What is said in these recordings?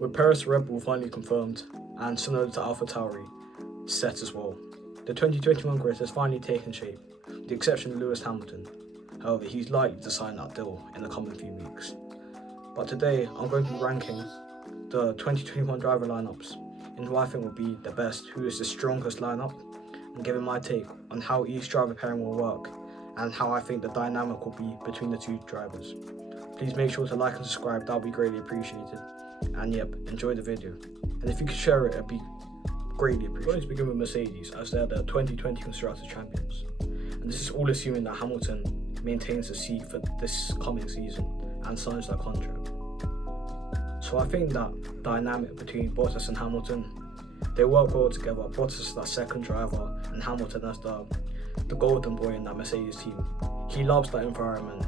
With Paris Red Bull finally confirmed, and similar to AlphaTauri, set as well, the 2021 grid has finally taken shape, with the exception of Lewis Hamilton. However, he's likely to sign that deal in the coming few weeks. But today, I'm going to be ranking the 2021 driver lineups in who I think will be the best, who is the strongest lineup, and giving my take on how each driver pairing will work, and how I think the dynamic will be between the two drivers. Please make sure to like and subscribe, that would be greatly appreciated. And yep, enjoy the video. And if you could share it, it'd be greatly appreciated. We're going to begin with Mercedes, as they're the 2020 Constructors Champions. And this is all assuming that Hamilton maintains the seat for this coming season and signs that contract. So I think that dynamic between Bottas and Hamilton, they work well together. Bottas is that second driver and Hamilton as the golden boy in that Mercedes team. He loves that environment.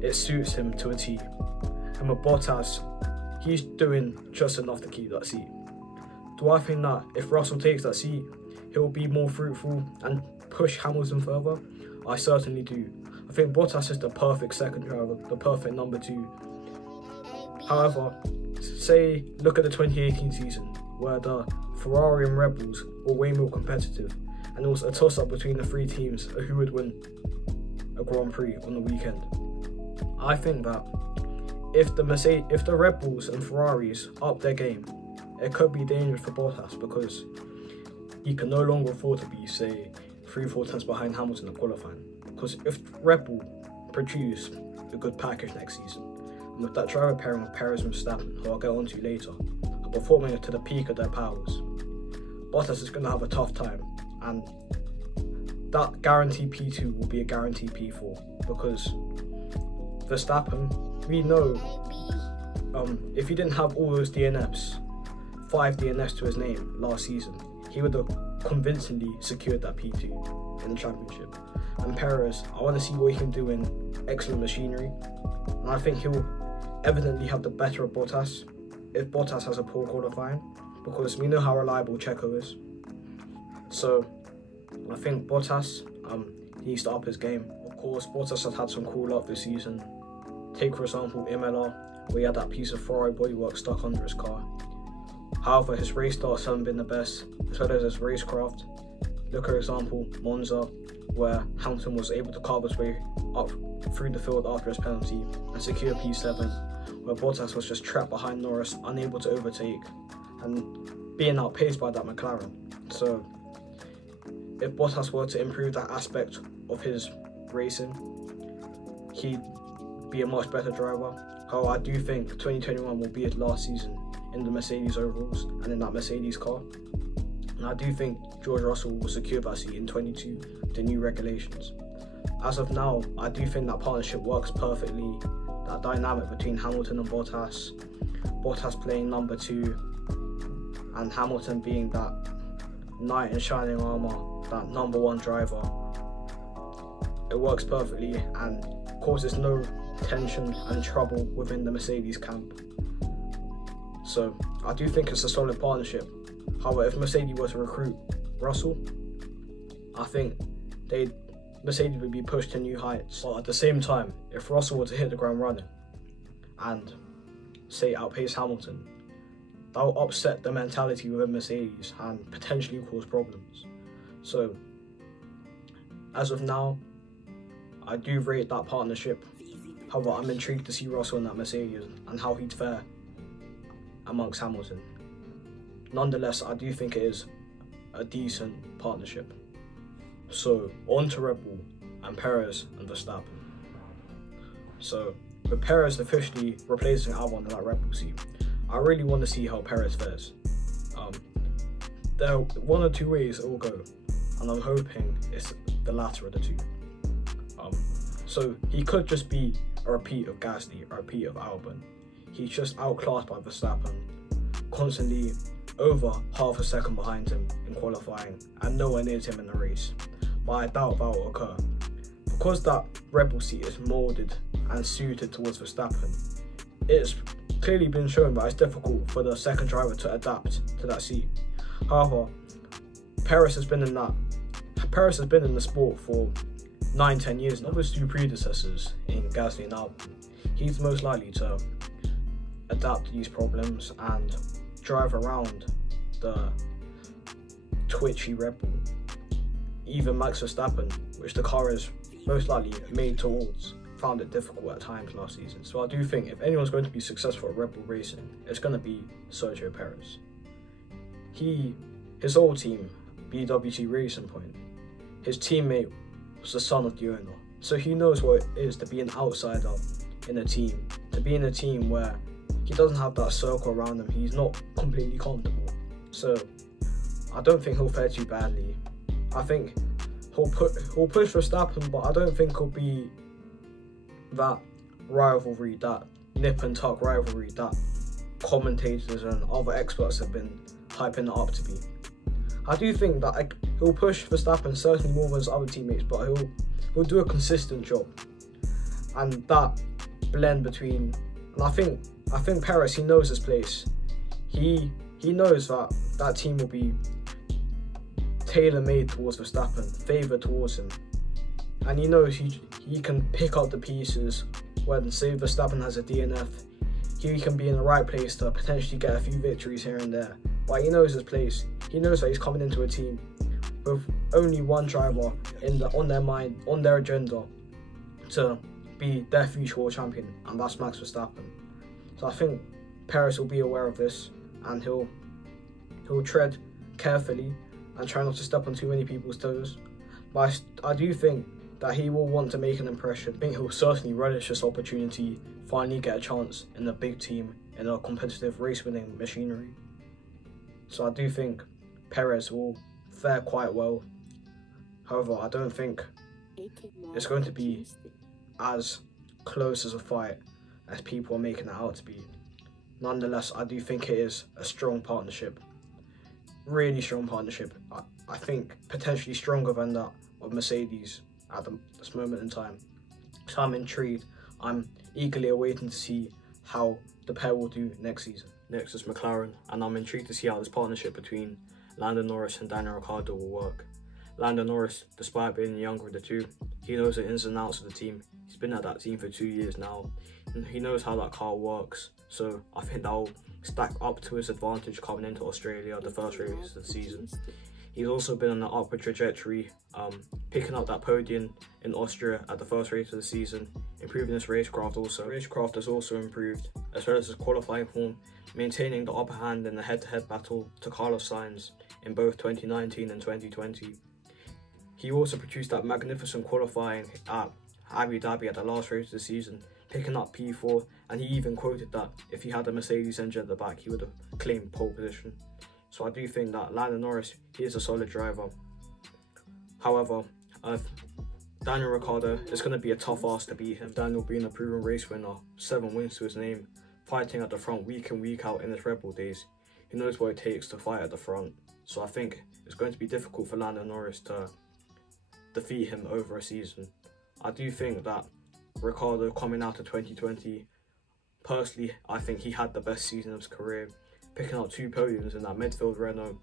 It suits him to a T. And with Bottas, he's doing just enough to keep that seat. Do I think that if Russell takes that seat, he'll be more fruitful and push Hamilton further? I certainly do. I think Bottas is the perfect second driver, the perfect number 2. However, look at the 2018 season, where the Ferrari and Red Bulls were way more competitive, and it was a toss-up between the 3 teams who would win a Grand Prix on the weekend. I think that if the Red Bulls and Ferraris up their game, it could be dangerous for Bottas, because he can no longer afford to be, say, 3-4 tenths behind Hamilton in qualifying. Because if Red Bull produce a good package next season, and with that driver pairing with Perez and Verstappen, who I'll get onto later, are performing to the peak of their powers, Bottas is going to have a tough time, and that guaranteed P2 will be a guaranteed P4, because Verstappen, we know, if he didn't have all those DNFs, 5 DNFs to his name last season, he would have convincingly secured that P2 in the championship. And Perez, I want to see what he can do in excellent machinery, and I think he'll evidently have the better of Bottas if Bottas has a poor qualifying, because we know how reliable Checo is. So I think Bottas needs to up his game. Of course, Bottas has had some cool luck this season. Take for example Imola, where he had that piece of Ferrari bodywork stuck under his car. However, his race starts haven't been the best, as well as his racecraft. Look at example Monza, where Hamilton was able to carve his way up through the field after his penalty and secure P7, where Bottas was just trapped behind Norris, unable to overtake, and being outpaced by that McLaren. So if Bottas were to improve that aspect of his racing, he'd be a much better driver. However, I do think 2021 will be his last season in the Mercedes overalls and in that Mercedes car. And I do think George Russell will secure that seat in 22 with the new regulations. As of now, I do think that partnership works perfectly. That dynamic between Hamilton and Bottas playing number 2, and Hamilton being that knight in shining armor, that number 1 driver. It works perfectly and causes no tension and trouble within the Mercedes camp. So I do think it's a solid partnership. However, if Mercedes were to recruit Russell, I think Mercedes would be pushed to new heights. But at the same time, if Russell were to hit the ground running and, say, outpace Hamilton, that will upset the mentality within Mercedes and potentially cause problems. So, as of now, I do rate that partnership. However, I'm intrigued to see Russell in that Mercedes and how he'd fare amongst Hamilton. Nonetheless, I do think it is a decent partnership. So, on to Red Bull and Perez and Verstappen. So, with Perez officially replacing Albon in that Red Bull seat, I really want to see how Perez fares. There are 1 or 2 ways it will go, and I'm hoping it's the latter of the 2. So he could just be a repeat of Gasly, a repeat of Albon. He's just outclassed by Verstappen, constantly over half a second behind him in qualifying and nowhere near him in the race. But I doubt that will occur. Because that Red Bull seat is moulded and suited towards Verstappen, it's clearly been shown that it's difficult for the second driver to adapt to that seat. However, Perez has been in the sport for 9-10 years, not with his 2 predecessors in Gasly and Albon. He's most likely to adapt to these problems and drive around the twitchy Red Bull. Even Max Verstappen, which the car is most likely made towards, found it difficult at times last season. So I do think if anyone's going to be successful at Red Bull racing, it's going to be Sergio Perez. His old team, BWT Racing Point, his teammate was the son of the owner. So he knows what it is to be an outsider in a team, to be in a team where he doesn't have that circle around him, he's not completely comfortable. So I don't think he'll fare too badly. I think he'll push Verstappen, but I don't think it'll be that rivalry, that nip and tuck rivalry that commentators and other experts have been hyping it up to be. I do think that he'll push Verstappen certainly more than his other teammates, but he'll do a consistent job. And that blend between, and I think Perez, he knows his place. He knows that team will be tailor-made towards Verstappen, favoured towards him. And he knows he can pick up the pieces when, say, Verstappen has a DNF. He can be in the right place to potentially get a few victories here and there. But he knows his place. He knows that he's coming into a team with only one driver on their mind, on their agenda, to be their future world champion, and that's Max Verstappen. So I think Perez will be aware of this, and he'll tread carefully and try not to step on too many people's toes. But I do think that he will want to make an impression. I think he'll certainly relish this opportunity, finally get a chance in a big team, in a competitive race-winning machinery. So I do think Perez will fare quite well. However, I don't think it's going to be as close as a fight as people are making it out to be. Nonetheless, I do think it is a strong partnership. Really strong partnership. I think potentially stronger than that of Mercedes at this moment in time. So I'm intrigued. I'm eagerly awaiting to see how the pair will do next season. Next is McLaren, and I'm intrigued to see how this partnership between Lando Norris and Daniel Ricciardo will work. Lando Norris, despite being the younger of the two, he knows the ins and outs of the team. He's been at that team for 2 years now, and he knows how that car works. So I think that'll stack up to his advantage coming into Australia, the first race of the season. He's also been on an upward trajectory, picking up that podium in Austria at the first race of the season, improving his racecraft also. Racecraft has also improved, as well as his qualifying form, maintaining the upper hand in the head-to-head battle to Carlos Sainz in both 2019 and 2020. He also produced that magnificent qualifying at Abu Dhabi at the last race of the season, picking up P4, and he even quoted that if he had a Mercedes engine at the back, he would have claimed pole position. So I do think that Lando Norris, he is a solid driver. However, Daniel Ricciardo, it's going to be a tough ask to beat him. Daniel being a proven race winner, 7 wins to his name, fighting at the front week in, week out in his Red Bull days. He knows what it takes to fight at the front. So I think it's going to be difficult for Lando Norris to defeat him over a season. I do think that Ricciardo coming out of 2020, personally, I think he had the best season of his career, picking up 2 podiums in that midfield Renault.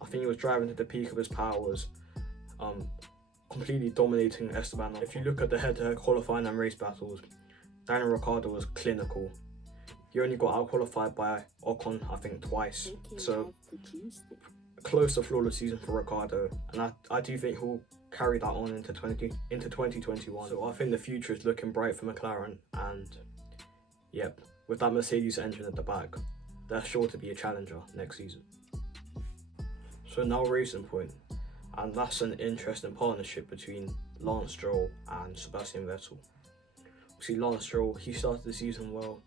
I think he was driving to the peak of his powers, completely dominating Esteban. If you look at the head-to-head qualifying and race battles, Daniel Ricciardo was clinical. He only got out-qualified by Ocon, I think, twice. So, close to flawless season for Ricciardo, and I do think he'll carry that on into 2021. So I think the future is looking bright for McLaren, and yep, with that Mercedes engine at the back, they're sure to be a challenger next season. So now Racing Point, and that's an interesting partnership between Lance Stroll and Sebastian Vettel. See, Lance Stroll, he started the season well.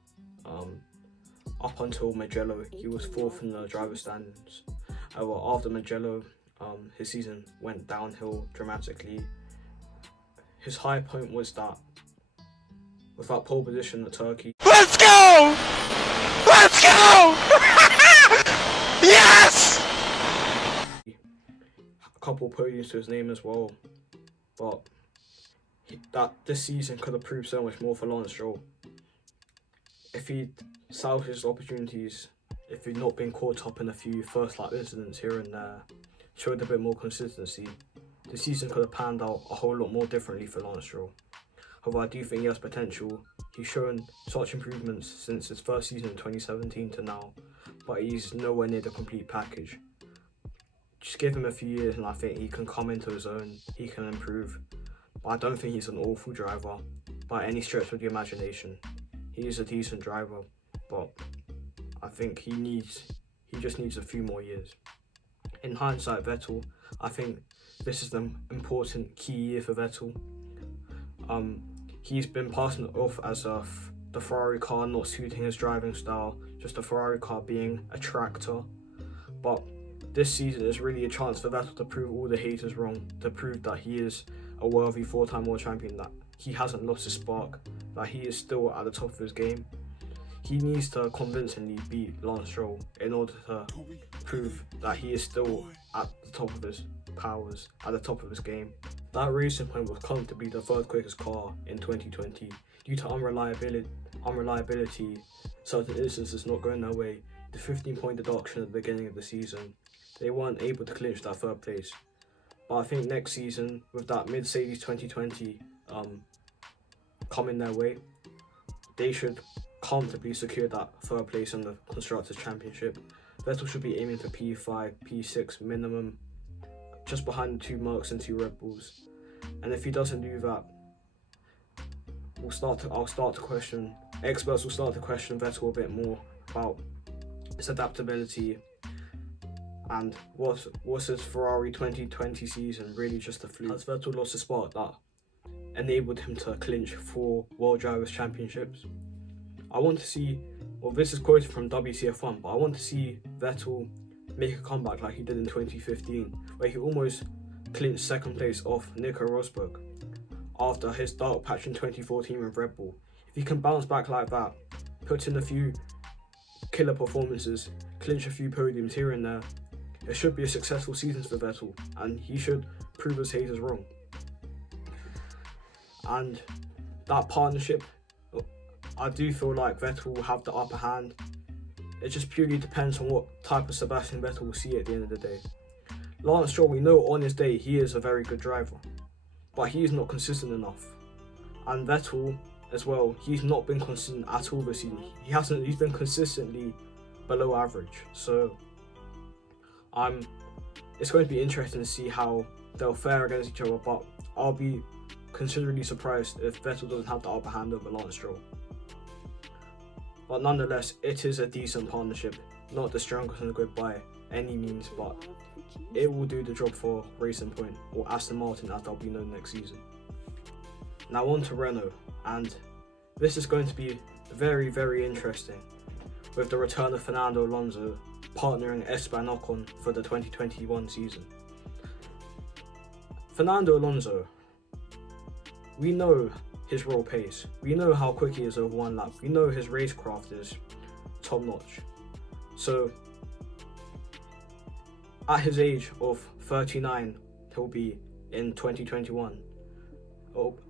Up until Mugello, he was 4th in the driver standings. However, after Mugello, his season went downhill dramatically. His high point was that with that pole position at Turkey. Let's go! Let's go! Yes! A couple podiums to his name as well, but this season could have proved so much more for Lance Stroll. If he'd salvaged his opportunities, if he'd not been caught up in a few first lap incidents here and there, showed a bit more consistency, the season could have panned out a whole lot more differently for Lance Stroll. However, I do think he has potential. He's shown such improvements since his first season in 2017 to now, but he's nowhere near the complete package. Just give him a few years and I think he can come into his own, he can improve. But I don't think he's an awful driver by any stretch of the imagination. He is a decent driver, but I think he just needs a few more years. In hindsight, Vettel, I think this is the important key year for Vettel. He's been passing it off as the Ferrari car not suiting his driving style, just a Ferrari car being a tractor. But this season is really a chance for Vettel to prove all the haters wrong, to prove that he is a worthy four-time world champion, that he hasn't lost his spark, that he is still at the top of his game. He needs to convincingly beat Lance Stroll in order to prove that he is still at the top of his powers, at the top of his game. That racing point was comfortably the third quickest car in 2020 due to unreliability, certain instances not going their way, the 15-point deduction at the beginning of the season. They weren't able to clinch that third place. But I think next season, with that Mercedes 2020 coming their way, they should comfortably secure that third place in the Constructors' Championship. Vettel should be aiming for P5, P6 minimum, just behind the two Mercs and two Red Bulls. And if he doesn't do that, experts will start to question Vettel a bit more about his adaptability and was his Ferrari 2020 season really just a fluke? Has Vettel lost the spark that enabled him to clinch 4 World Drivers' Championships? I want to see, well, this is quoted from WCF1, but I want to see Vettel make a comeback like he did in 2015, where he almost clinched second place off Nico Rosberg after his dark patch in 2014 with Red Bull. If he can bounce back like that, put in a few killer performances, clinch a few podiums here and there, it should be a successful season for Vettel, and he should prove his haters wrong. And that partnership, I do feel like Vettel will have the upper hand. It just purely depends on what type of Sebastian Vettel will see at the end of the day. Lance Stroll, we know on his day he is a very good driver, but he is not consistent enough. And Vettel as well, he's not been consistent at all this season. He's been consistently below average. So it's going to be interesting to see how they'll fare against each other, but I'll be considerably surprised if Vettel doesn't have the upper hand over Lance Stroll. But nonetheless, it is a decent partnership, not the strongest in the grid by any means, but it will do the job for Racing Point, or Aston Martin as they'll be known next season. Now on to Renault, and this is going to be very, very interesting with the return of Fernando Alonso partnering Esteban Ocon for the 2021 season. Fernando Alonso, we know his raw pace, we know how quick he is over one lap, we know his racecraft is top notch. So at his age of 39, he'll be in 2021.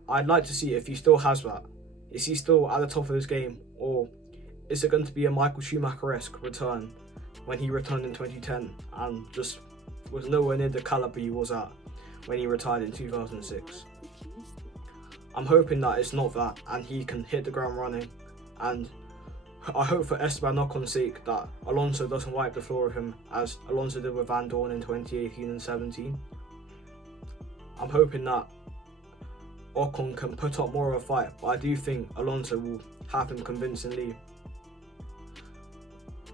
I'd like to see if he still has that. Is he still at the top of his game, or is it going to be a Michael Schumacher-esque return when he returned in 2010 and just was nowhere near the caliber he was at when he retired in 2006? I'm hoping that it's not that and he can hit the ground running, and I hope for Esteban Ocon's sake that Alonso doesn't wipe the floor with him as Alonso did with Van Dorn in 2018 and 17. I'm hoping that Ocon can put up more of a fight, but I do think Alonso will have him convincingly.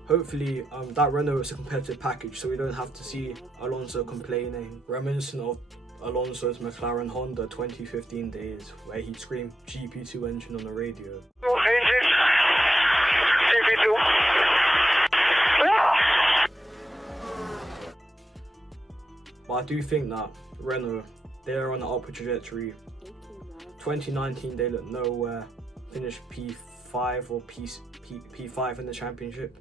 Hopefully that Renault is a competitive package so we don't have to see Alonso complaining, reminiscent of Alonso's McLaren Honda 2015 days where he'd scream GP2 engine on the radio. But I do think that Renault, they're on an upward trajectory. 2019 they looked nowhere, finished P5 or P5 in the championship.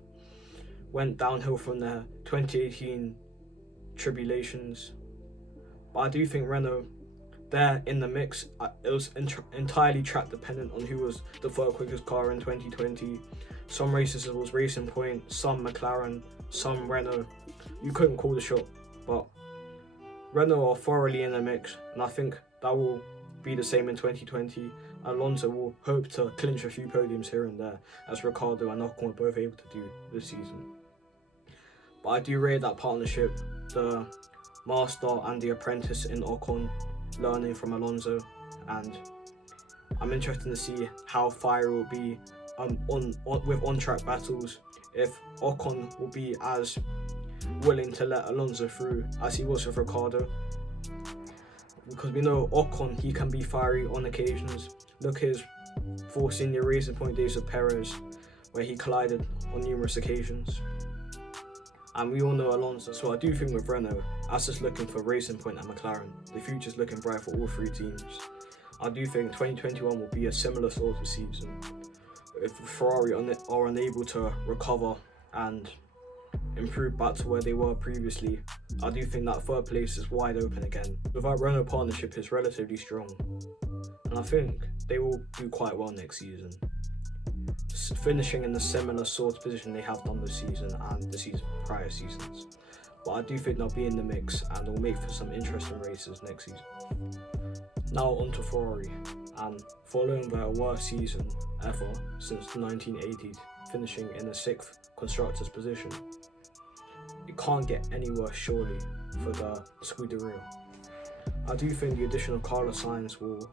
Went downhill from their 2018 tribulations. But I do think Renault, they're in the mix. It was entirely track dependent on who was the third quickest car in 2020. Some races it was Racing Point, some McLaren, some Renault. You couldn't call the shot, but Renault are thoroughly in the mix, and I think that will be the same in 2020. Alonso will hope to clinch a few podiums here and there, as Ricciardo and Ocon were both able to do this season. But I do rate that partnership, the master and the apprentice in Ocon learning from Alonso, and I'm interested to see how fiery will be with on-track battles, if Ocon will be as willing to let Alonso through as he was with Ricciardo. Because we know Ocon, he can be fiery on occasions. Look at his 4 senior Racing Point days with Perez, where he collided on numerous occasions. And we all know Alonso, so I do think with Renault, as just looking for Racing Point and McLaren, the future's looking bright for all 3 teams. I do think 2021 will be a similar sort of season. If Ferrari are unable to recover and improve back to where they were previously, I do think that 3rd place is wide open again. With that Renault partnership is relatively strong, and I think they will do quite well next season, finishing in a similar sort of position they have done this season and the prior seasons. But I do think they'll be in the mix and they'll make for some interesting races next season. Now on to Ferrari, and following their worst season ever since the 1980s, finishing in the 6th constructors position, it can't get any worse surely for the Scuderia. I do think the addition of Carlos Sainz will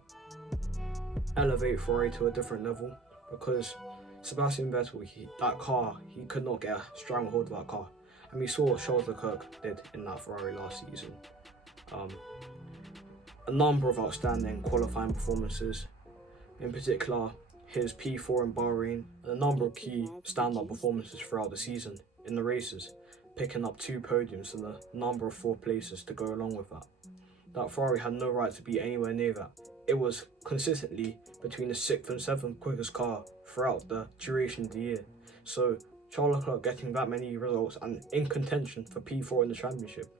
elevate Ferrari to a different level, because Sebastian Vettel, he could not get a stranglehold of that car, and we saw what Charles Leclerc did in that Ferrari last season. A number of outstanding qualifying performances, in particular his P4 in Bahrain, and a number of key stand-up performances throughout the season in the races, picking up 2 podiums and a number of 4th places to go along with that. That Ferrari had no right to be anywhere near that. It was consistently between the 6th and 7th quickest car throughout the duration of the year. So Charles Leclerc getting that many results and in contention for P4 in the championship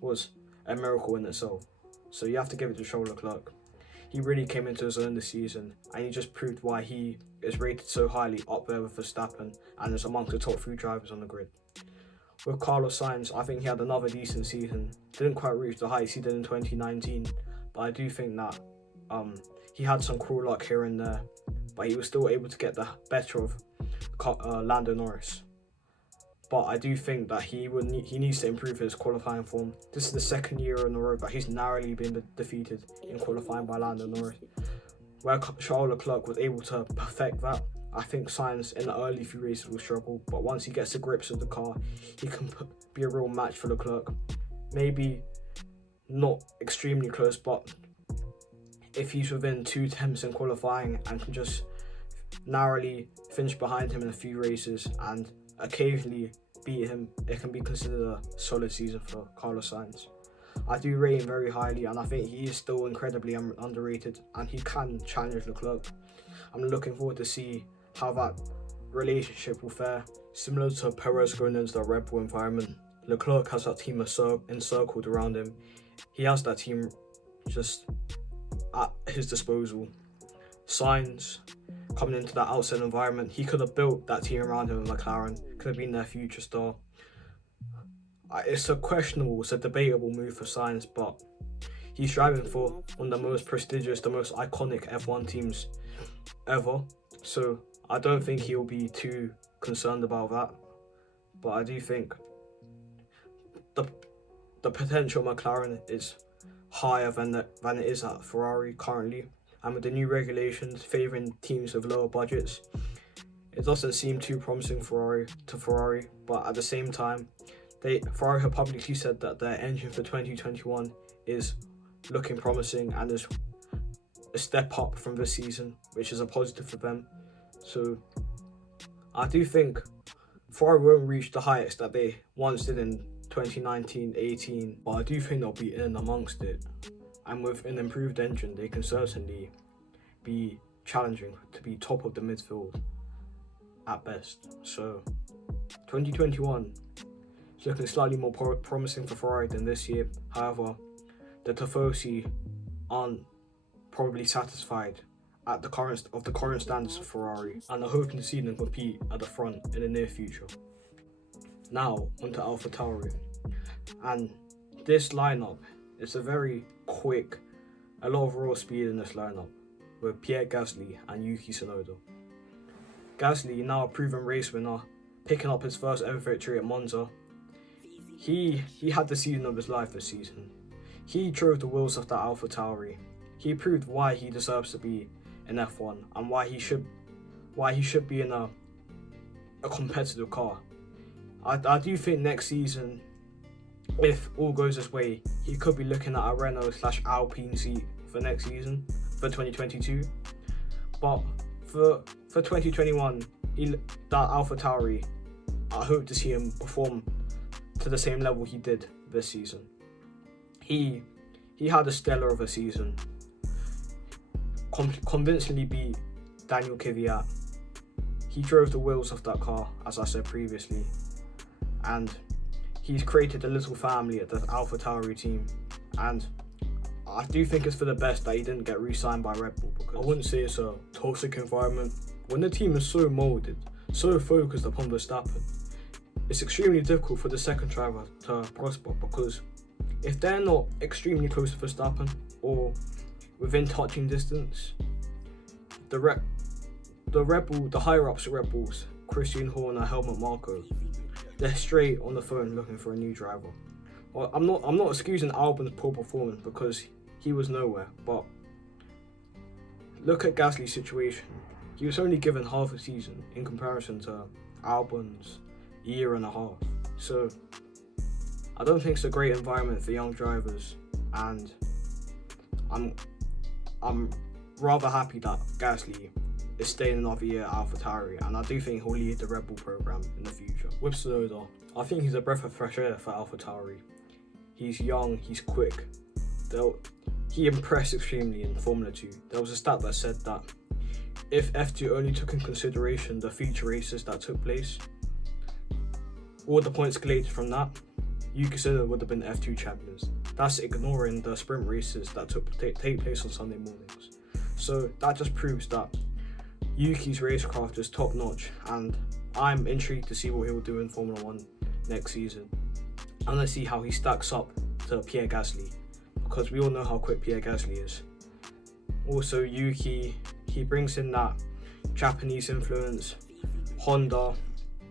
was a miracle in itself. So you have to give it to Charles Leclerc. He really came into his own this season, and he just proved why he is rated so highly up there with Verstappen and is amongst the top 3 drivers on the grid. With Carlos Sainz, I think he had another decent season. Didn't quite reach the heights he did in 2019, but I do think that he had some cruel luck here and there, but he was still able to get the better of Lando Norris. But I do think that he needs to improve his qualifying form. This is the 2nd year in a row that he's narrowly been defeated in qualifying by Lando Norris. Where Charles Leclerc was able to perfect that, I think Sainz in the early few races will struggle, but once he gets the grips of the car, he can be a real match for Leclerc. Maybe not extremely close, but if he's within 2 attempts in qualifying and can just narrowly finish behind him in a few races and occasionally beat him, it can be considered a solid season for Carlos Sainz. I do rate him very highly, and I think he is still incredibly underrated, and he can challenge Leclerc. I'm looking forward to see how that relationship will fare. Similar to Perez going into the Red Bull environment, Leclerc has that team encircled around him. He has that team just at his disposal. Sainz, coming into that outside environment, he could have built that team around him in McLaren, could have been their future star. It's a debatable move for Sainz, but he's driving for one of the most prestigious, the most iconic F1 teams ever, so I don't think he'll be too concerned about that. But I do think the potential McLaren is higher than it is at Ferrari currently, and with the new regulations favouring teams with lower budgets, it doesn't seem too promising Ferrari, but at the same time, Ferrari have publicly said that their engine for 2021 is looking promising and is a step up from this season, which is a positive for them. So I do think Ferrari won't reach the heights that they once did in 2019-18, but I do think they'll be in amongst it, and with an improved engine they can certainly be challenging to be top of the midfield at best. So 2021 is looking slightly more promising for Ferrari than this year. However, the Tifosi aren't probably satisfied at the current standards of Ferrari, and are hoping to see them compete at the front in the near future. Now onto AlphaTauri, and this lineup is a very quick, a lot of raw speed in this lineup. with Pierre Gasly and Yuki Tsunoda. Gasly, now a proven race winner, picking up his first ever victory at Monza. He had the season of his life this season. He drove the wheels of that AlphaTauri. He proved why he deserves to be in F1 and why he should be in a competitive car. I do think next season, if all goes his way, he could be looking at a Renault/Alpine seat for next season, for 2022. But for 2021, that AlphaTauri, I hope to see him perform to the same level he did this season. He had a stellar of a season. Convincingly beat Daniel Kvyat. He drove the wheels of that car, as I said previously, and he's created a little family at the AlphaTauri team, and I do think it's for the best that he didn't get re-signed by Red Bull, because I wouldn't say it's a toxic environment. When the team is so moulded, so focused upon Verstappen, it's extremely difficult for the second driver to prosper, because if they're not extremely close to Verstappen or within touching distance, the higher ups at Red Bulls, Christian Horner, Helmut Marko, they're straight on the phone looking for a new driver. Well, I'm not excusing Albon's poor performance because he was nowhere, but look at Gasly's situation. He was only given half a season in comparison to Albon's year and a half. So I don't think it's a great environment for young drivers, and I'm rather happy that Gasly is staying another year at AlphaTauri, and I do think he'll lead the Red Bull program in the future. With Tsunoda, I think he's a breath of fresh air for AlphaTauri. He's young, he's quick. He impressed extremely in Formula 2. There was a stat that said that if F2 only took in consideration the feature races that took place, all the points collated from that, Yuki Tsunoda would have been F2 champions. That's ignoring the sprint races that take place on Sunday mornings. So that just proves that Yuki's racecraft is top notch, and I'm intrigued to see what he'll do in Formula 1 next season. And let's see how he stacks up to Pierre Gasly, because we all know how quick Pierre Gasly is. Also, Yuki, he brings in that Japanese influence, Honda,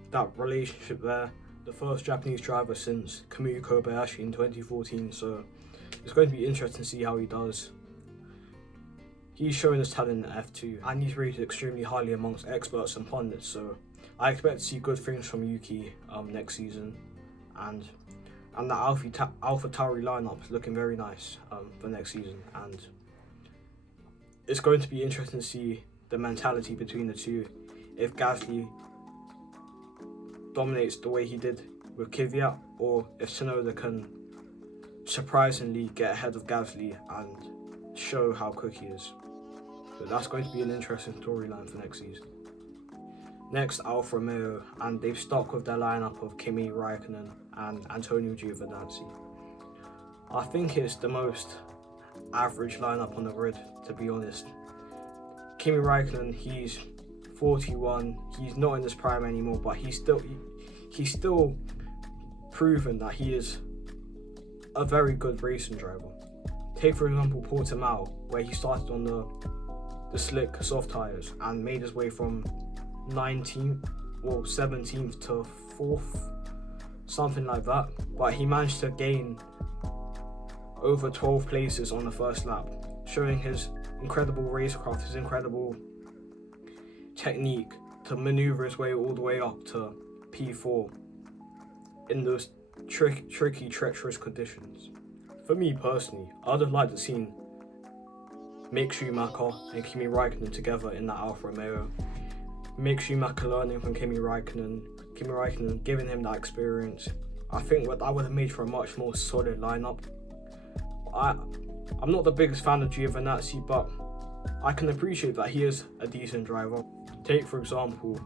that relationship there. The first Japanese driver since Kamui Kobayashi in 2014, so it's going to be interesting to see how he does. He's showing his talent in F2, and he's rated extremely highly amongst experts and pundits, so I expect to see good things from Yuki next season, and the AlphaTauri lineup is looking very nice for next season, and it's going to be interesting to see the mentality between the two. If Gasly dominates the way he did with Kvyat, or if Tsunoda can surprisingly get ahead of Gasly and show how quick he is. But that's going to be an interesting storyline for next season. Next, Alfa Romeo, and they've stuck with their lineup of Kimi Raikkonen and Antonio Giovinazzi. I think it's the most average lineup on the grid, to be honest. Kimi Raikkonen, he's 41, he's not in his prime anymore, but he's still proven that he is a very good racing driver. Take for example Portimao, where he started on the slick soft tyres and made his way from 19th or 17th to 4th, something like that, but he managed to gain over 12 places on the first lap, showing his incredible racecraft, his incredible technique to maneuver his way all the way up to P4 in those tricky, treacherous conditions. For me personally, I'd have liked to see Mick Schumacher and Kimi Raikkonen together in that Alfa Romeo. Mick Schumacher learning from Kimi Raikkonen giving him that experience. I think that would have made for a much more solid lineup. I'm not the biggest fan of Giovinazzi, but I can appreciate that he is a decent driver. Take for example,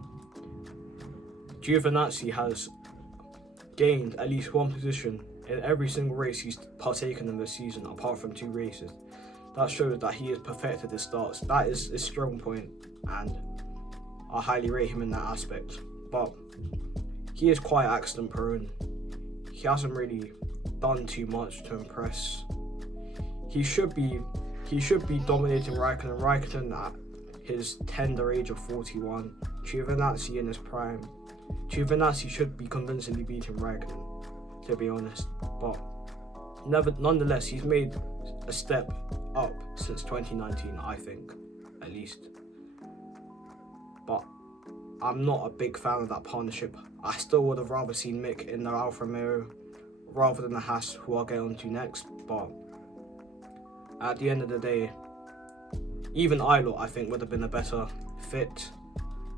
Giovinazzi has gained at least one position in every single race he's partaken in this season, apart from 2 races. That shows that he has perfected his starts. That is his strong point, and I highly rate him in that aspect. But he is quite accident prone. He hasn't really done too much to impress. He should be he should be dominating Raikkonen. Raikkonen at his tender age of 41. Giovinazzi in his prime. Giovinazzi should be convincingly beating Raikkonen, to be honest. But nonetheless, he's made a step up since 2019, I think, at least. But I'm not a big fan of that partnership. I still would have rather seen Mick in the Alfa Romeo rather than the Haas, who I'll get onto next. But at the end of the day, even Eilert, I think, would have been a better fit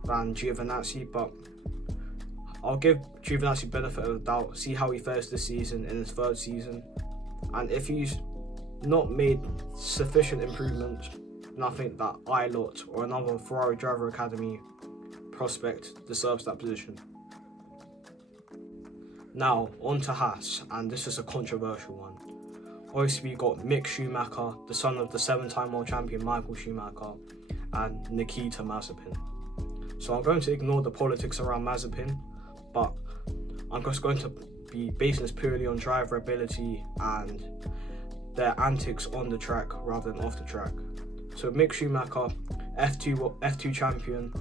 than Giovinazzi. But I'll give Giovinazzi benefit of the doubt, see how he fares this season in his third season. And if he's not made sufficient improvements, then I think that Eilert or another Ferrari Driver Academy prospect deserves that position. Now, on to Haas, and this is a controversial one. Obviously, we got Mick Schumacher, the son of the 7-time world champion Michael Schumacher, and Nikita Mazepin. So I'm going to ignore the politics around Mazepin, but I'm just going to be basing this purely on driver ability and their antics on the track rather than off the track. So Mick Schumacher, F2 champion,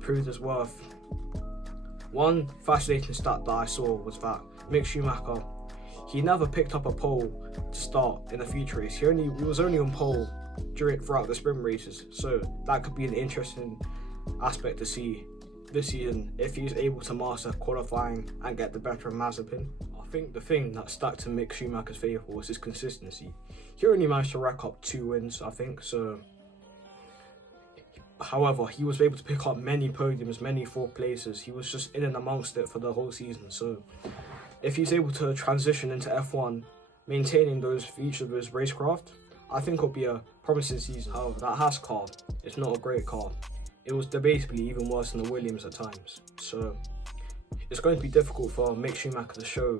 proved his worth. One fascinating stat that I saw was that Mick Schumacher, he never picked up a pole to start in a future race. He was only on pole throughout the sprint races. So that could be an interesting aspect to see this season if he's able to master qualifying and get the better of Mazepin. I think the thing that stuck to Mick Schumacher's favour was his consistency. He only managed to rack up 2 wins, I think. So, however, he was able to pick up many podiums, many 4th places. He was just in and amongst it for the whole season. So if he's able to transition into F1, maintaining those features of his racecraft, I think it'll be a promising season. However, that Haas car is not a great car. It was debatably even worse than the Williams at times. So it's going to be difficult for Mick Schumacher to show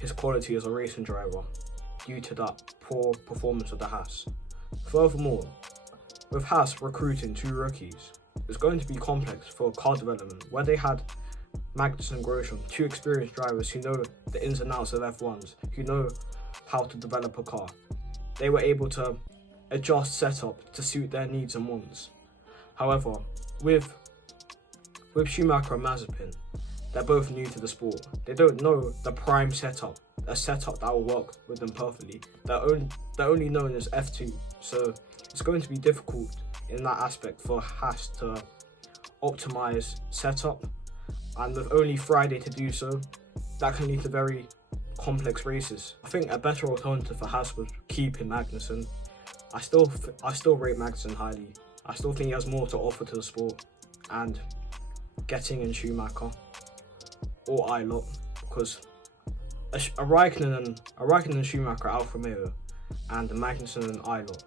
his quality as a racing driver due to that poor performance of the Haas. Furthermore, with Haas recruiting 2 rookies, it's going to be complex for car development, where they had Magnussen and Grosjean, 2 experienced drivers who know the ins and outs of F1s, who know how to develop a car. They were able to adjust setup to suit their needs and wants. However, with Schumacher and Mazepin, they're both new to the sport. They don't know the prime setup, a setup that will work with them perfectly. They're only known as F2, so it's going to be difficult in that aspect for Haas to optimize setup, and with only Friday to do so, that can lead to very complex races. I think a better alternative for Haas was keeping Magnussen. I still rate Magnussen highly. I still think he has more to offer to the sport, and getting in Schumacher or Eilert, because a Raikkonen and Schumacher Alfa Romeo and Magnussen and Eilert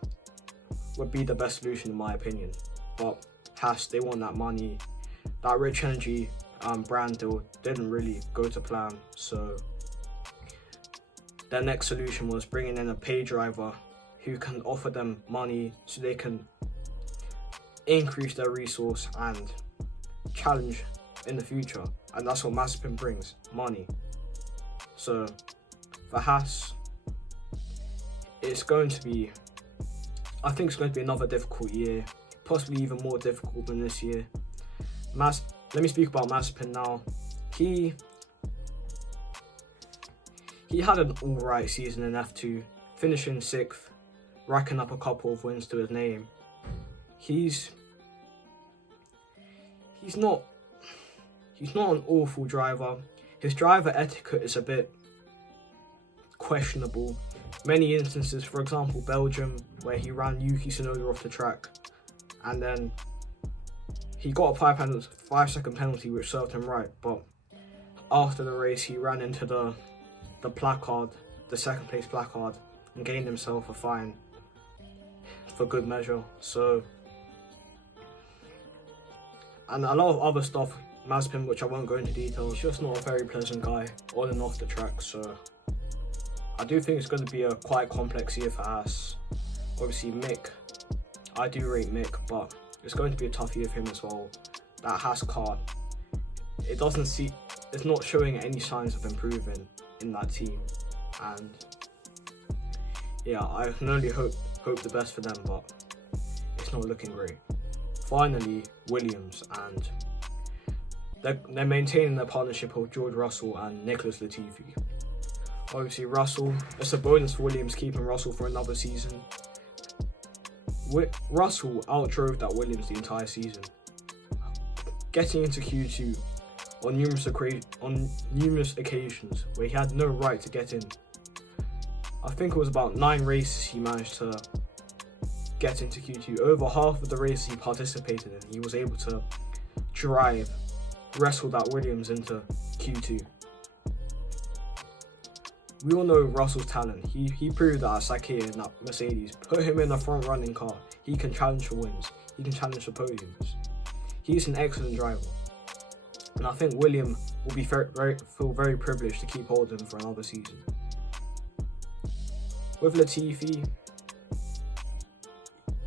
would be the best solution in my opinion. But Haas, they want that money. That Rich Energy brand deal didn't really go to plan, so their next solution was bringing in a pay driver who can offer them money so they can increase their resource and challenge in the future, and that's what Mazepin brings, money. So for Haas, I think it's going to be another difficult year, possibly even more difficult than this year. Let me speak about Mazepin now. He had an alright season in F2, finishing 6th, racking up a couple of wins to his name. He's not an awful driver. His driver etiquette is a bit questionable. Many instances, for example, Belgium, where he ran Yuki Tsunoda off the track, and then he got a 5-second penalty which served him right, but after the race he ran into the placard, the 2nd place placard, and gained himself a fine for good measure. So, and a lot of other stuff, Mazepin, which I won't go into detail, he's just not a very pleasant guy on and off the track. So I do think it's going to be a quite complex year for Haas. Obviously Mick, I do rate Mick, but it's going to be a tough year for him as well. That Haas car, it's not showing any signs of improving in that team, and yeah, I can only hope hope the best for them, but it's not looking great. Finally, Williams, and they're maintaining their partnership with George Russell and Nicholas Latifi. Obviously, Russell, it's a bonus for Williams keeping Russell for another season. Russell outdrove that Williams the entire season, getting into Q2 on numerous occasions where he had no right to get in. I think it was about 9 races he managed to get into Q2. Over half of the races he participated in, he was able to wrestle that Williams into Q2. We all know Russell's talent. He proved that at Sakir in that Mercedes. Put him in a front running car, he can challenge for wins. He can challenge for podiums. He's an excellent driver. And I think William will be feel very privileged to keep hold of him for another season. With Latifi,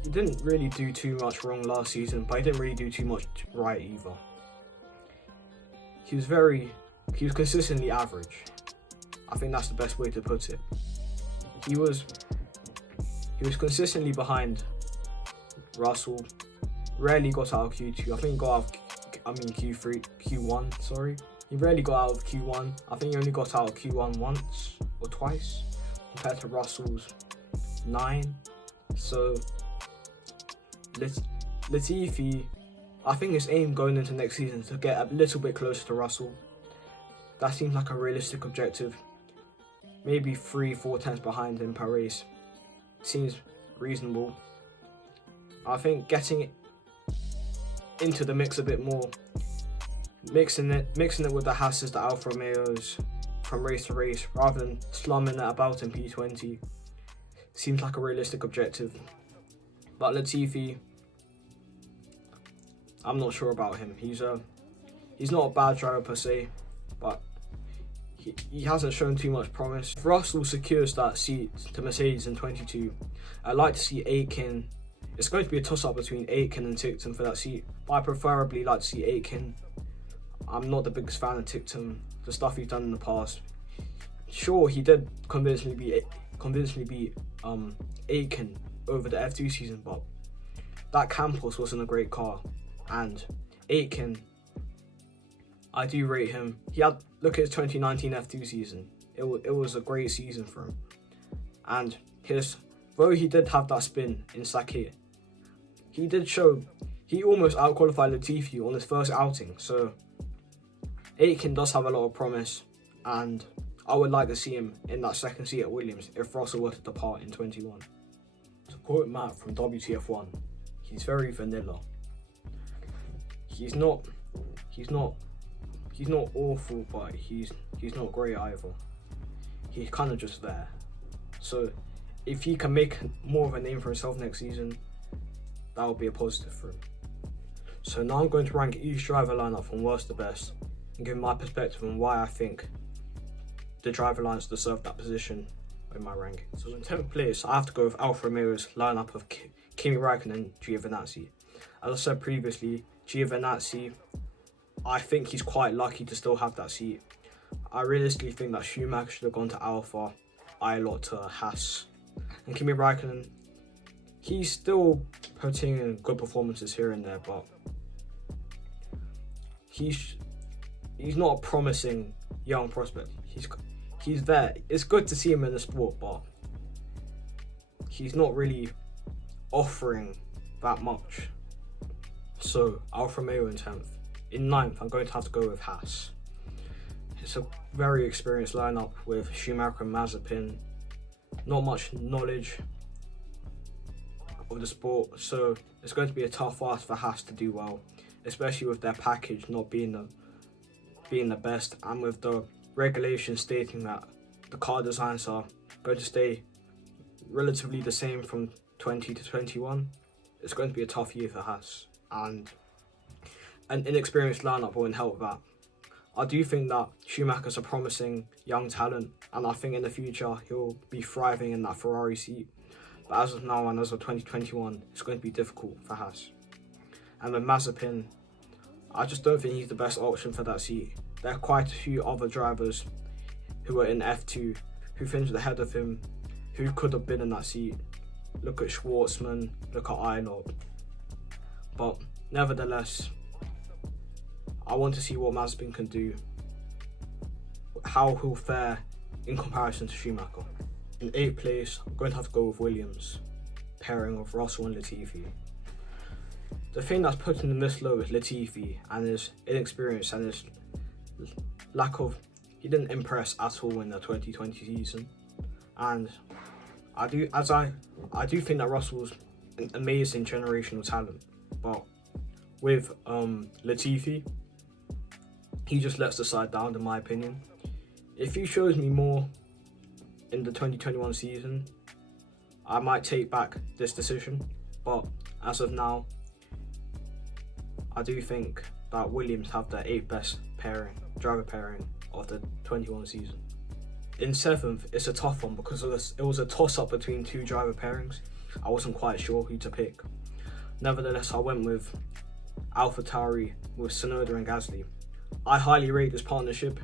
he didn't really do too much wrong last season, but he didn't really do too much right either. He was consistently average. I think that's the best way to put it. He was consistently behind Russell. Rarely got out of Q2. I think he got out of Q1. Sorry, he rarely got out of Q1. I think he only got out of Q1 once or twice, compared to Russell's 9. So Latifi, I think his aim going into next season is to get a little bit closer to Russell. That seems like a realistic objective. Maybe 3-4 tenths behind him per race seems reasonable. I think getting into the mix a bit more, mixing it with the Hasses, the Alfa Romeos from race to race, rather than slumming it about in P20, seems like a realistic objective. But Latifi, I'm not sure about him. He's not a bad driver per se, but he hasn't shown too much promise. If Russell secures that seat to Mercedes in 22, I'd like to see Aitken. It's going to be a toss-up between Aitken and Tickton for that seat, but I preferably like to see Aitken. I'm not the biggest fan of Tickton, the stuff he's done in the past. Sure, he did convincingly beat Aitken over the F2 season, but that Campos wasn't a great car, and Aitken, I do rate him. Look at his 2019 F2 season. It was a great season for him. And though he did have that spin in Sakir, he did show he almost outqualified Latifi on his first outing. So Aitken does have a lot of promise, and I would like to see him in that second seat at Williams if Russell were to depart in 21. To quote Matt from WTF1, he's very vanilla. He's not awful, but he's not great either. He's kind of just there. So if he can make more of a name for himself next season, that would be a positive for him. So now I'm going to rank each driver lineup from worst to best and give my perspective on why I think the driver lines deserve that position in my ranking. So in 10th place, I have to go with Alfa Romeo's lineup of Kimi Räikkönen and Giovinazzi. As I said previously, Giovinazzi, I think he's quite lucky to still have that seat. I realistically think that Schumacher should have gone to Alfa, Ilott to Haas. And Kimi Räikkönen, he's still putting in good performances here and there, but he's not a promising young prospect. He's there. It's good to see him in the sport, but he's not really offering that much. So Alfa Romeo in 10th. In 9th, I'm going to have to go with Haas. It's a very experienced lineup with Schumacher and Mazepin. Not much knowledge of the sport, so it's going to be a tough ask for Haas to do well, especially with their package not being the best, and with the regulations stating that the car designs are going to stay relatively the same from 20 to 21. It's going to be a tough year for Haas, and an inexperienced lineup won't help that. I do think that Schumacher's a promising young talent, and I think in the future he'll be thriving in that Ferrari seat. But as of now and as of 2021, it's going to be difficult for Haas. And with Mazepin, I just don't think he's the best option for that seat. There are quite a few other drivers who are in F2 who finished ahead of him, who could have been in that seat. look at Schwartzman, look at Eilert. But nevertheless, I want to see what Mazepin can do, how he'll fare in comparison to Schumacher. In 8th place, I'm going to have to go with Williams, pairing of Russell and Latifi. The thing that's putting them this low is Latifi and his inexperience and his lack of, he didn't impress at all in the 2020 season. And I do think that Russell's an amazing generational talent, but with Latifi, he just lets the side down in my opinion. If he shows me more in the 2021 season, I might take back this decision, but as of now, I do think that Williams have the 8th best driver pairing of the 21 season. In 7th, it's a tough one because it was a toss-up between 2 driver pairings. I wasn't quite sure who to pick. Nevertheless, I went with AlphaTauri with Tsunoda and Gasly. I highly rate this partnership,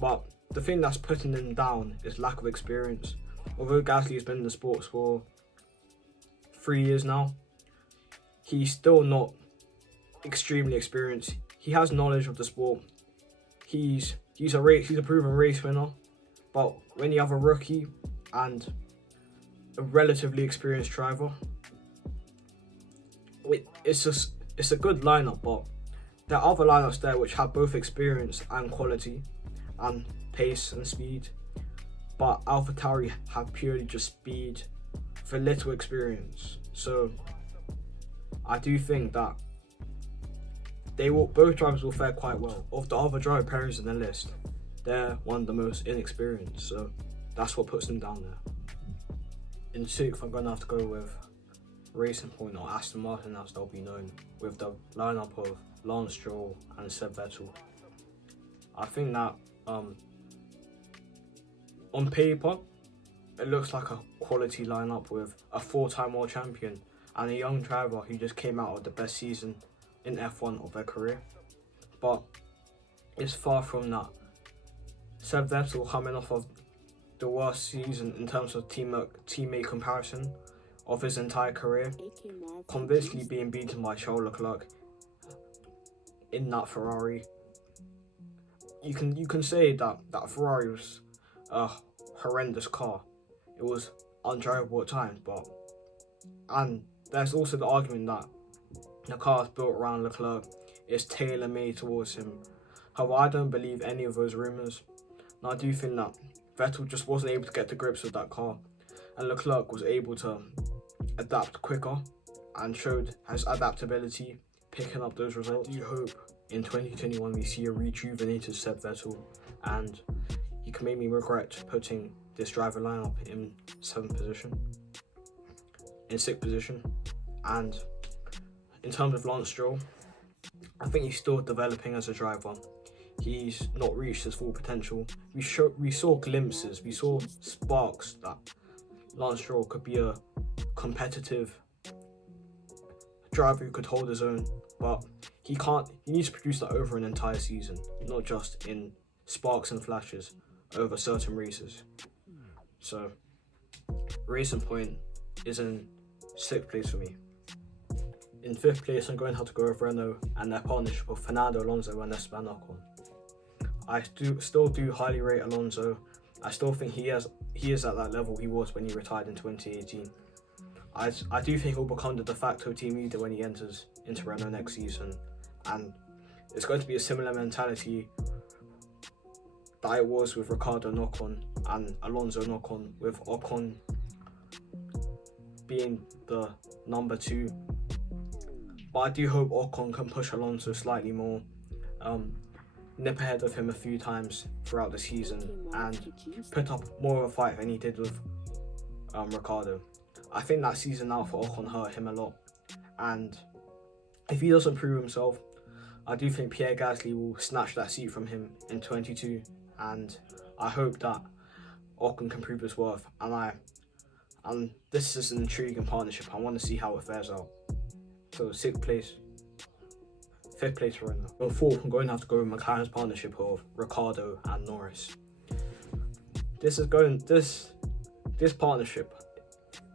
but the thing that's putting them down is lack of experience. Although Gasly has been in the sports for 3 years now, he's still not extremely experienced. He has knowledge of the sport. He's a proven race winner, but when you have a rookie and a relatively experienced driver, it's a good lineup. But there are other lineups there which have both experience and quality, and pace and speed. But AlphaTauri have purely just speed for little experience. So I do think that both drivers will fare quite well. Of the other driver pairings in the list, they're one of the most inexperienced, so that's what puts them down there. In 6th, I'm going to have to go with Racing Point, or Aston Martin as they'll be known, with the lineup of Lance Stroll and Seb Vettel. I think that on paper, it looks like a quality lineup with a 4-time world champion and a young driver who just came out of the best season in F1 of their career. But it's far from that. Seb Vettel coming off of the worst season in terms of teammate comparison of his entire career, convincingly being beaten by Charles Leclerc in that Ferrari. You can say that Ferrari was a horrendous car. It was undrivable at times, and there's also the argument that the car is built around Leclerc, is tailor-made towards him. However, I don't believe any of those rumours. And I do think that Vettel just wasn't able to get to grips with that car, and Leclerc was able to adapt quicker and showed his adaptability, picking up those results. I do hope in 2021 we see a rejuvenated Seb Vettel, and he can make me regret putting this driver lineup in 7th position, in 6th position. And in terms of Lance Stroll, I think he's still developing as a driver. He's not reached his full potential. We saw glimpses, we saw sparks that Lance Stroll could be a competitive driver who could hold his own, but he needs to produce that over an entire season, not just in sparks and flashes over certain races. So Racing Point is in 6th place for me. In 5th place, I'm going to have to go with Renault and their partnership of Fernando Alonso and Esteban Ocon. I still do highly rate Alonso. I still think he is at that level he was when he retired in 2018. I do think he'll become the de facto team leader when he enters into Renault next season, and it's going to be a similar mentality that it was with Ricciardo and Ocon and Alonso and Ocon, with Ocon being the number 2. But I do hope Ocon can push Alonso slightly more, nip ahead of him a few times throughout the season and put up more of a fight than he did with Ricciardo. I think that season out for Ocon hurt him a lot, and if he doesn't prove himself, I do think Pierre Gasly will snatch that seat from him in 22, and I hope that Ocon can prove his worth, and this is an intriguing partnership. I want to see how it fares out. So 6th place, 5th place for Renault. On 4th, I'm going to have to go with McLaren's partnership of Ricciardo and Norris. This partnership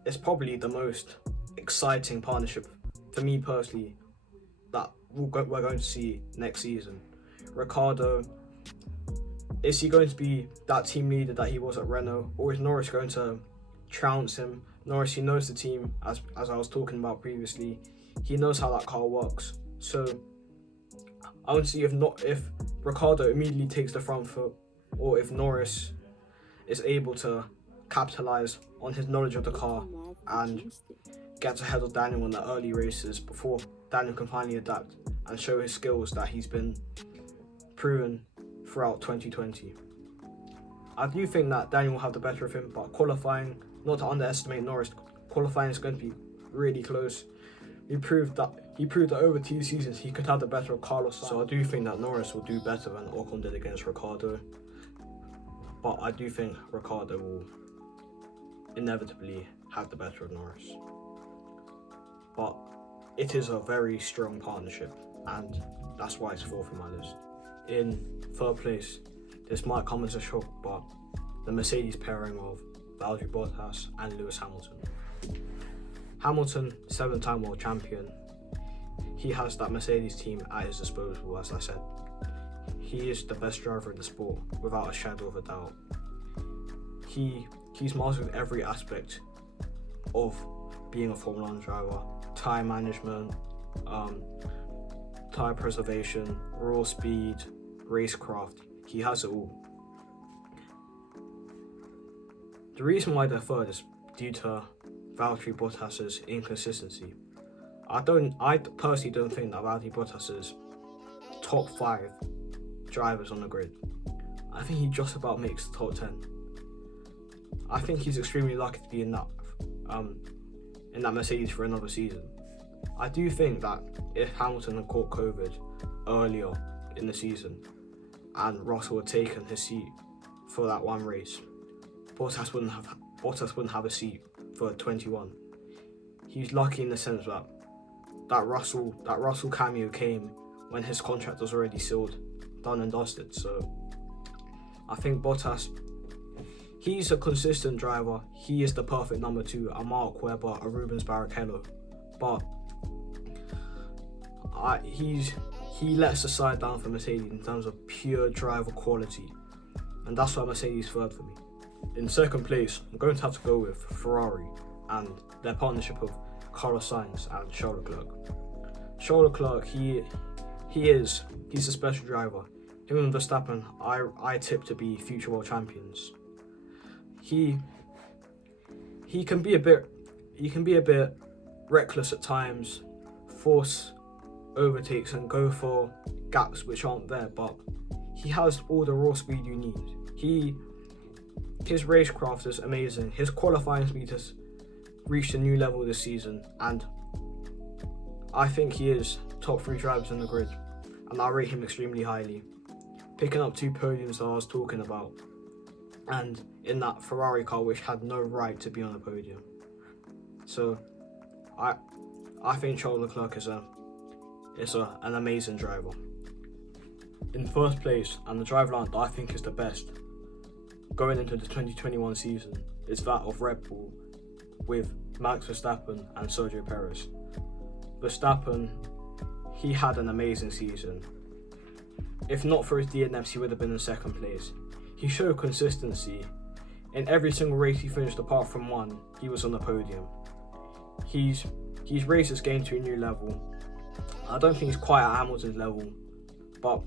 it's probably the most exciting partnership for me personally that we're going to see next season. Ricciardo, is he going to be that team leader that he was at Renault, or is Norris going to trounce him? Norris, he knows the team, as I was talking about previously. He knows how that car works. So I want to see if Ricciardo immediately takes the front foot, or if Norris is able to capitalize on his knowledge of the car and gets ahead of Daniel in the early races before Daniel can finally adapt and show his skills that he's been proven throughout 2020. I do think that Daniel will have the better of him, but qualifying, not to underestimate Norris, qualifying is going to be really close. He proved that over 2 seasons he could have the better of Carlos. So I do think that Norris will do better than Ocon did against Ricciardo. But I do think Ricciardo will inevitably have the better of Norris. But it is a very strong partnership, and that's why it's fourth in my list. In third place, this might come as a shock, but the Mercedes pairing of Valtteri Bottas and Lewis Hamilton. Hamilton, 7-time world champion. He has that Mercedes team at his disposal, as I said. He is the best driver in the sport, without a shadow of a doubt. He's mastered every aspect of being a Formula 1 driver: tyre management, tyre preservation, raw speed, racecraft. He has it all. The reason why they're third is due to Valtteri Bottas's inconsistency. I personally don't think that Valtteri Bottas is top 5 drivers on the grid. I think he just about makes the top 10. I think he's extremely lucky to be in that Mercedes for another season. I do think that if Hamilton had caught COVID earlier in the season and Russell had taken his seat for that one race, Bottas wouldn't have a seat for 21. He's lucky in the sense that Russell cameo came when his contract was already sealed, done and dusted. So I think Bottas, he's a consistent driver. He is the perfect number 2, a Mark Webber, a Rubens Barrichello. But he lets the side down for Mercedes in terms of pure driver quality. And that's why Mercedes third for me. In second place, I'm going to have to go with Ferrari and their partnership of Carlos Sainz and Charles Leclerc. Charles Leclerc, he's a special driver. Him and Verstappen, I tip to be future world champions. He can be a bit reckless at times, force overtakes and go for gaps which aren't there, but he has all the raw speed you need. His racecraft is amazing. His qualifying speed has reached a new level this season, and I think he is top 3 drivers in the grid, and I rate him extremely highly. Picking up 2 podiums that I was talking about, and in that Ferrari car which had no right to be on the podium. So I think Charles Leclerc is an amazing driver. In first place, and the driver line that I think is the best going into the 2021 season, is that of Red Bull with Max Verstappen and Sergio Perez. Verstappen, he had an amazing season. If not for his DNFs, he would have been in second place. He showed consistency. In every single race he finished apart from one, he was on the podium. He's raised his game to a new level. I don't think he's quite at Hamilton's level, but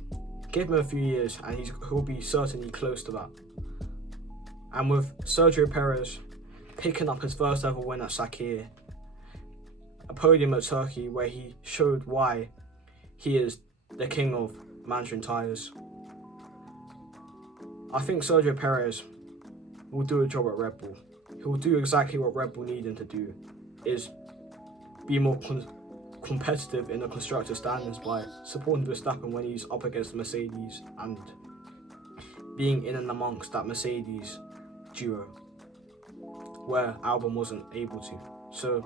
give him a few years and he'll be certainly close to that. And with Sergio Perez picking up his first ever win at Sakir, a podium at Turkey where he showed why he is the king of Mandarin tyres. I think Sergio Perez will do a job at Red Bull. He will do exactly what Red Bull need him to do, is be more competitive in the constructor standards by supporting Verstappen when he's up against the Mercedes and being in and amongst that Mercedes duo where Albon wasn't able to. So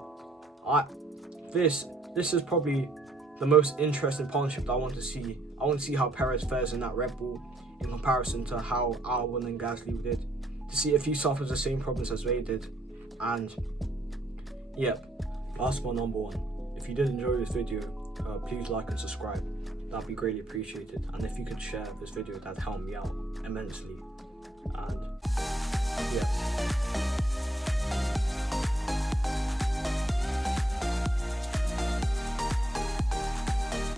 this is probably the most interesting partnership that I want to see. I want to see how Perez fares in that Red Bull in comparison to how Albon and Gasly did, to see if he suffers the same problems as they did, and Yep, that's my number one. If you did enjoy this video, please like and subscribe. That'd be greatly appreciated. And if you could share this video, that'd help me out immensely. And yeah.